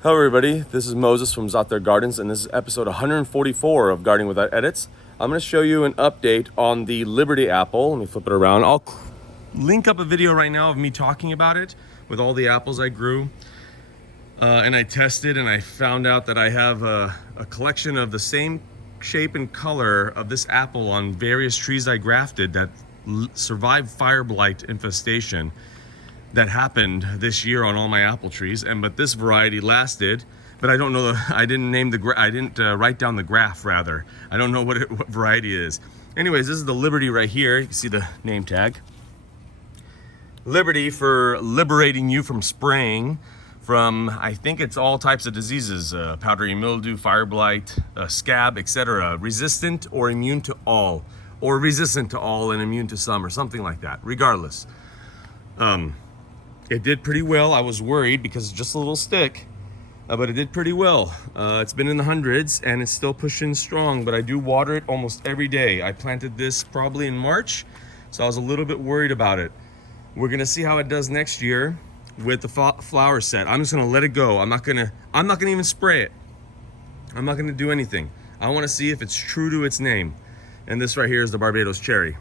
Hello everybody, this is Moses from Zaatar Gardens, and this is episode 144 of Gardening Without Edits. I'm going to show you an update on the Liberty apple. Let me flip it around. I'll link up a video right now of me talking about it with all the apples I grew. And I tested and I found out that I have a collection of the same shape and color of this apple on various trees I grafted that survived fire blight infestation that happened this year on all my apple trees. But this variety lasted, but I don't know, I didn't write down the graph rather. I don't know what variety it is. Anyways, this is the Liberty right here. You can see the name tag. Liberty for liberating you from spraying from, I think it's all types of diseases, powdery mildew, fire blight, scab, etc. Resistant or immune to all, or resistant to all and immune to some, or something like that. Regardless, it did pretty well. I was worried because it's just a little stick, but it did pretty well. It's been in the hundreds and it's still pushing strong, but I do water it almost every day. I planted this probably in March, so I was a little bit worried about it. We're gonna see how it does next year with the flower set. I'm just gonna let it go. I'm not gonna even spray it. I'm not gonna do anything. I wanna see if it's true to its name. And this right here is the Barbados cherry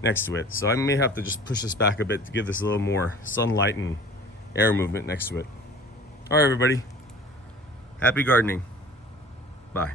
next to it. So I may have to just push this back a bit to give this a little more sunlight and air movement next to it. All right, everybody. Happy gardening. Bye.